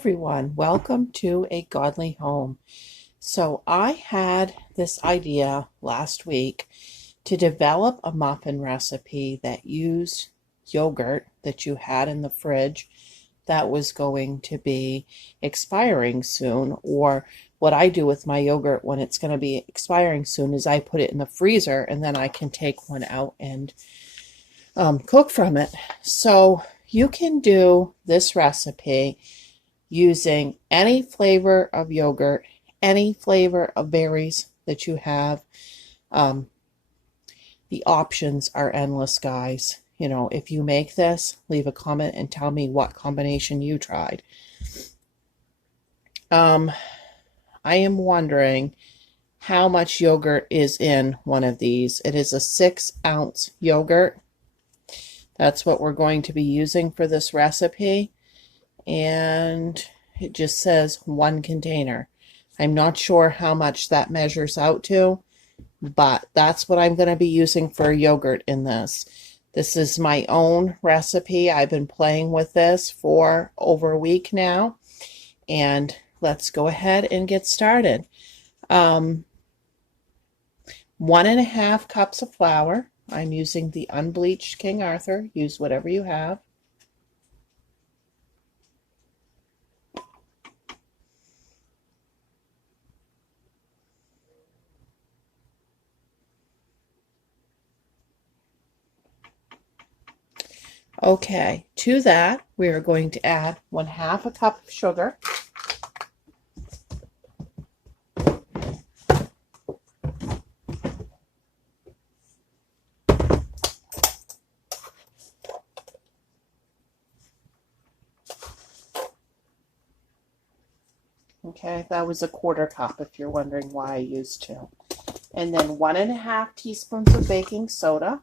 everyone, welcome to A Godly Home. So I had this idea last week to develop a muffin recipe that used yogurt that you had in the fridge that was going to be expiring soon. Or what I do with my yogurt when it's going to be expiring soon is I put it in the freezer and then I can take one out and cook from it. So you can do this recipe using any flavor of yogurt, any flavor of berries that you have. The options are endless, guys. You know, if you make this, leave a comment and tell me what combination you tried. I am wondering how much yogurt is in one of these. It is a 6-ounce yogurt. That's what we're going to be using for this recipe. And it just says 1 container. I'm not sure how much that measures out to, but that's what I'm going to be using for yogurt in this. This is my own recipe. I've been playing with this for over a week now, and let's go ahead and get started. 1.5 cups of flour. I'm using the unbleached King Arthur. Use whatever you have. Okay, to that, we are going to add 1/2 a cup of sugar. Okay, that was a 1/4 cup if you're wondering why I used 2. And then 1.5 teaspoons of baking soda.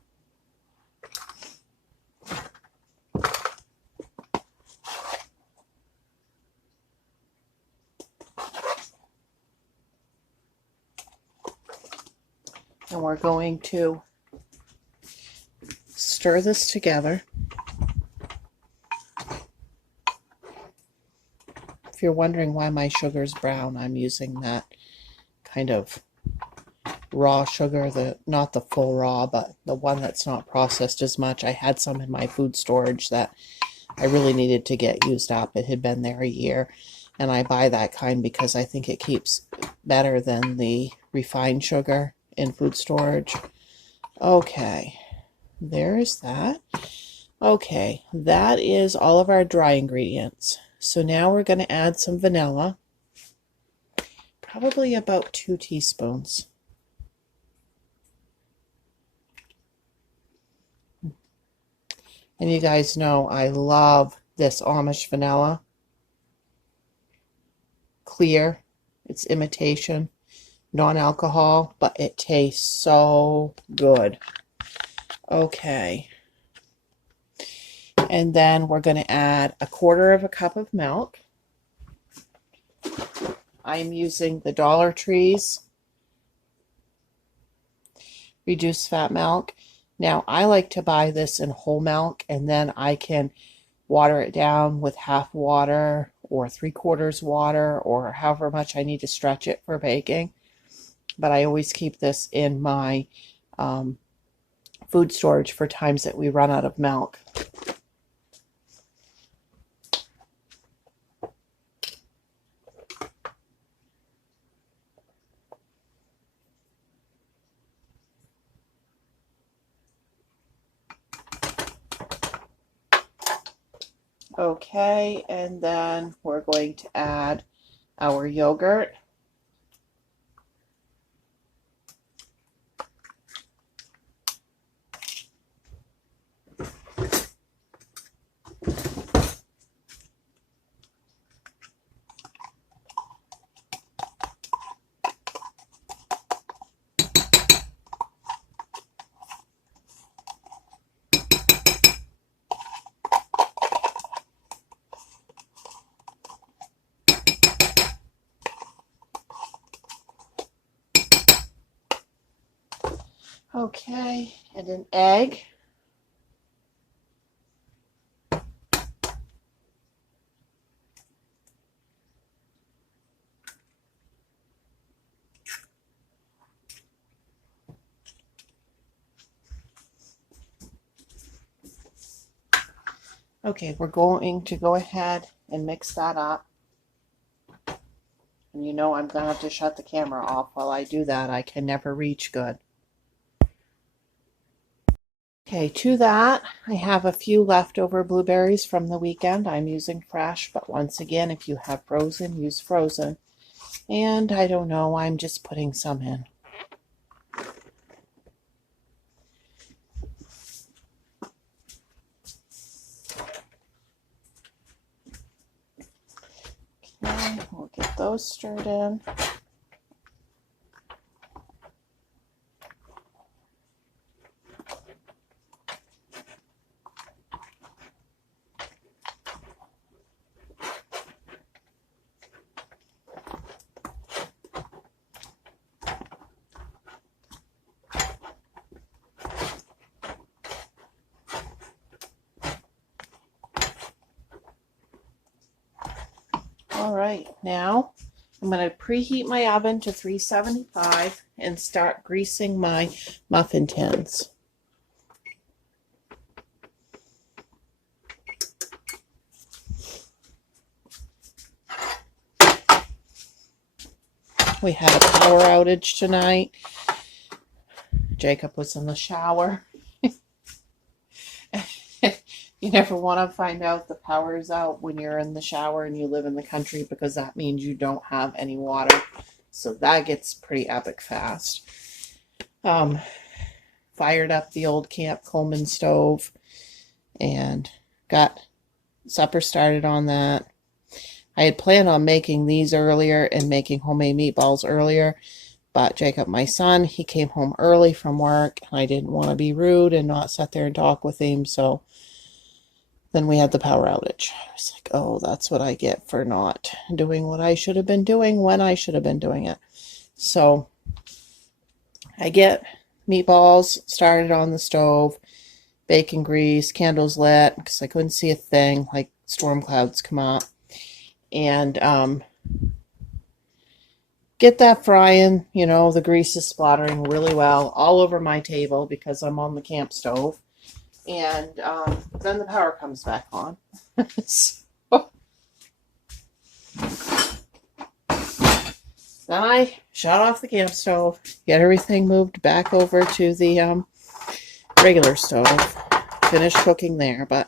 And we're going to stir this together. If you're wondering why my sugar's brown, I'm using that kind of raw sugar, not the full raw, but the one that's not processed as much. I had some in my food storage that I really needed to get used up. It had been there a year, and I buy that kind because I think it keeps better than the refined sugar in food storage. Okay, there's that. Okay, that is all of our dry ingredients. So now we're going to add some vanilla, probably about 2 teaspoons. And you guys know I love this Amish vanilla. Clear, it's imitation, non-alcohol, but it tastes so good. Okay. And then we're going to add 1/4 cup of milk. I'm using the Dollar Tree's reduced fat milk. Now, I like to buy this in whole milk, and then I can water it down with half water or 3/4 water or however much I need to stretch it for baking. But I always keep this in my food storage for times that we run out of milk. Okay, and then we're going to add our yogurt. Okay, and an egg. Okay, we're going to go ahead and mix that up. And you know I'm going to have to shut the camera off while I do that. I can never reach good. Okay, to that, I have a few leftover blueberries from the weekend. I'm using fresh, but once again, if you have frozen, use frozen. And I don't know, I'm just putting some in. Okay, we'll get those stirred in. All right, now I'm going to preheat my oven to 375 and start greasing my muffin tins. We had a power outage tonight. Jacob was in the shower. You never want to find out the power is out when you're in the shower and you live in the country, because that means you don't have any water. So that gets pretty epic fast. Fired up the old Camp Coleman stove and got supper started on that. I had planned on making these earlier and making homemade meatballs earlier, but Jacob, my son, he came home early from work, and I didn't want to be rude and not sit there and talk with him, so then we had the power outage. I was like, oh, that's what I get for not doing what I should have been doing when I should have been doing it. So I get meatballs started on the stove, bacon grease, candles lit, because I couldn't see a thing, like storm clouds come up. And get that frying, you know, the grease is splattering really well all over my table because I'm on the camp stove. And then the power comes back on. So, then I shut off the camp stove, get everything moved back over to the regular stove, finish cooking there. But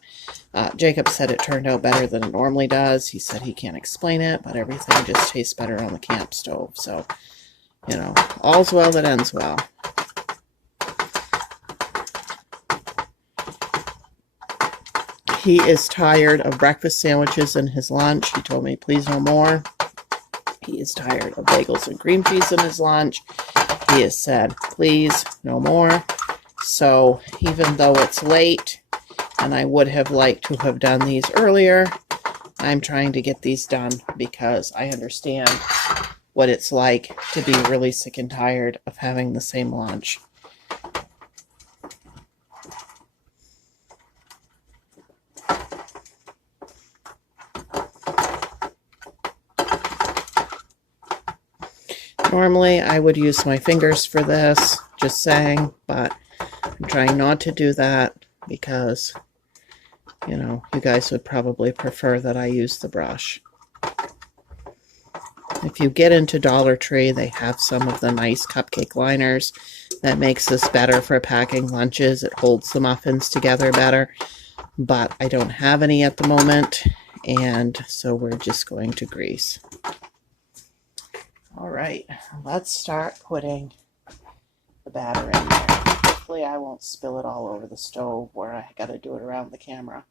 Jacob said it turned out better than it normally does. He said he can't explain it, but everything just tastes better on the camp stove. So, you know, all's well that ends well. He is tired of breakfast sandwiches and his lunch. He told me, please no more. He is tired of bagels and cream cheese in his lunch. He has said, please no more. So even though it's late and I would have liked to have done these earlier, I'm trying to get these done because I understand what it's like to be really sick and tired of having the same lunch. Normally, I would use my fingers for this, just saying, but I'm trying not to do that because, you know, you guys would probably prefer that I use the brush. If you get into Dollar Tree, they have some of the nice cupcake liners that makes this better for packing lunches. It holds the muffins together better, but I don't have any at the moment, and so we're just going to grease. All right, let's start putting the batter in there. Hopefully I won't spill it all over the stove where I got to do it around the camera.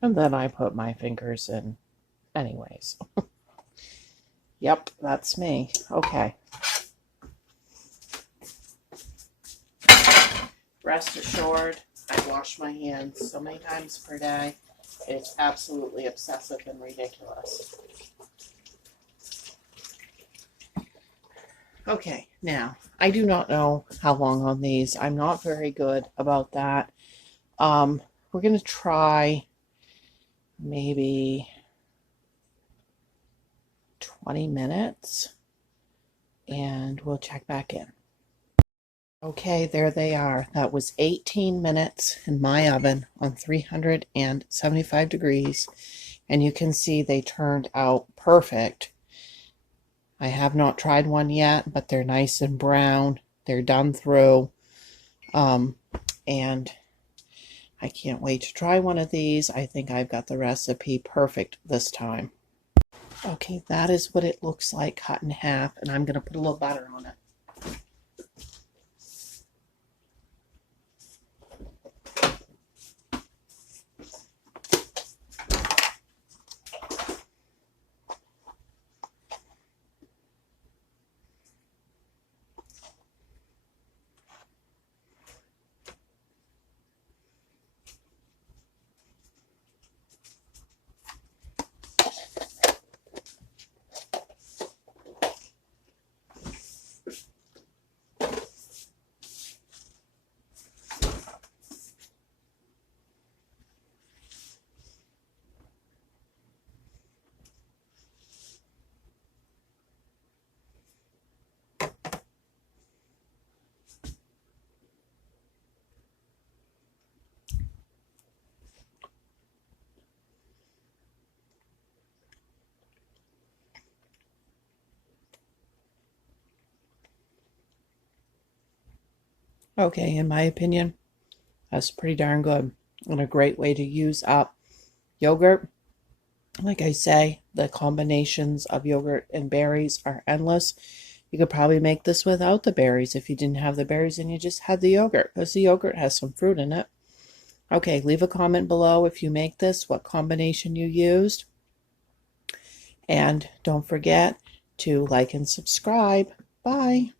And then I put my fingers in anyways. Yep, that's me. Okay. Rest assured, I wash my hands so many times per day. It's absolutely obsessive and ridiculous. Okay, now, I do not know how long on these. I'm not very good about that. We're going to try maybe 20 minutes and we'll check back in. Okay, there they are. That was 18 minutes in my oven on 375 degrees. And you can see they turned out perfect. I have not tried one yet, but they're nice and brown. They're done through. And I can't wait to try one of these. I think I've got the recipe perfect this time. Okay, that is what it looks like cut in half, and I'm going to put a little butter on it. Okay, in my opinion, that's pretty darn good and a great way to use up yogurt. Like I say, the combinations of yogurt and berries are endless. You could probably make this without the berries if you didn't have the berries and you just had the yogurt, because the yogurt has some fruit in it. Okay, leave a comment below if you make this, what combination you used. And don't forget to like and subscribe. Bye.